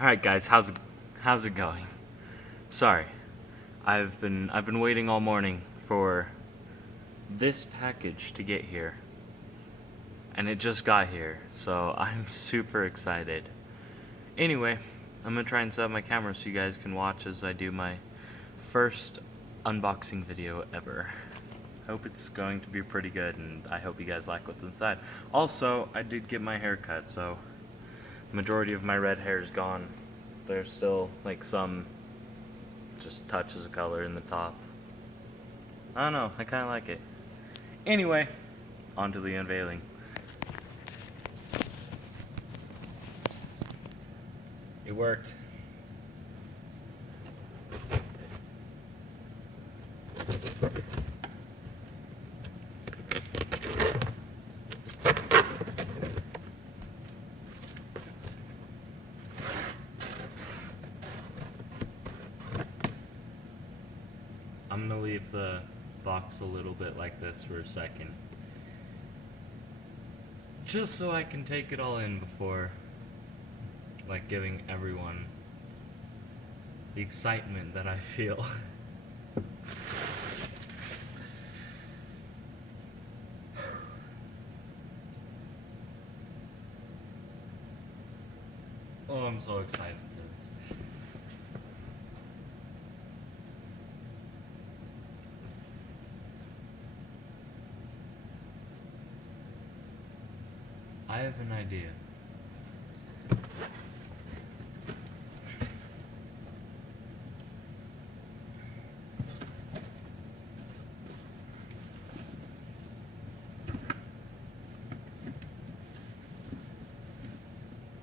Alright guys, how's it going? Sorry. I've been waiting all morning for this package to get here. And it just got here, so I'm super excited. Anyway, I'm gonna try and set up my camera so you guys can watch as I do my first unboxing video ever. Hope it's going to be pretty good, and I hope you guys like what's inside. Also, I did get my hair cut, so majority of my red hair is gone. There's still like some just touches of color in the top. I don't know, I kinda like it. Anyway, on to the unveiling. It worked. I'm gonna leave the box a little bit like this for a second, just so I can take it all in before, like, giving everyone the excitement that I feel. Oh, I'm so excited for this. I have an idea.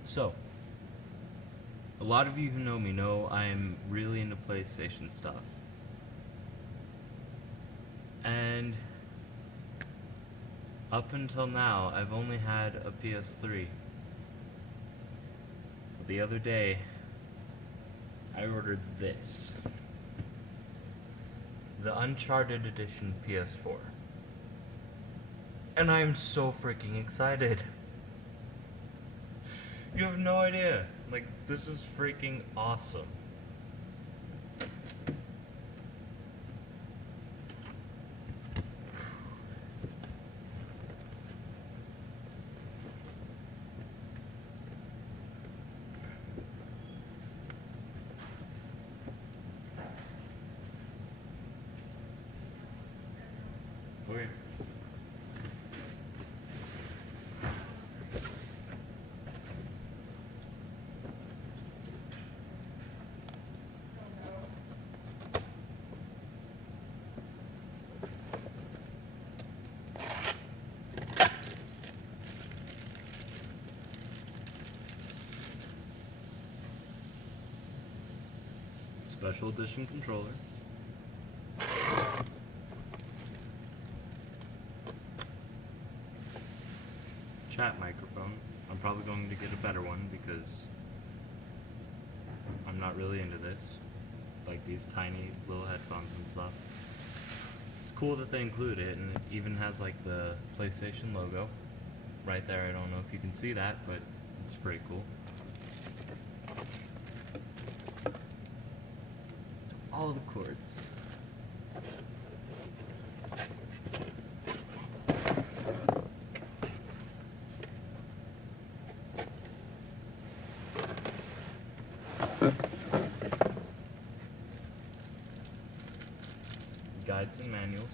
So, a lot of you who know me know I am really into PlayStation stuff. And up until now, I've only had a PS3. The other day, I ordered this. The Uncharted Edition PS4. And I am so freaking excited. You have no idea. Like, this is freaking awesome. Okay. Special edition controller. Chat microphone. I'm probably going to get a better one because I'm not really into this. Like these tiny little headphones and stuff. It's cool that they include it, and it even has like the PlayStation logo right there. I don't know if you can see that, but it's pretty cool. All the cords. Guides and manuals.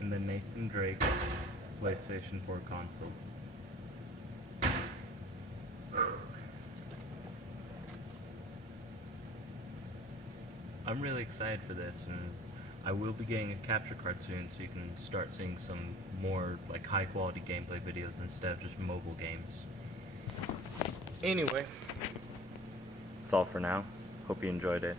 And the Nathan Drake PlayStation 4 console. I'm really excited for this, and I will be getting a capture card soon so you can start seeing some more like high quality gameplay videos instead of just mobile games. Anyway, that's all for now. Hope you enjoyed it.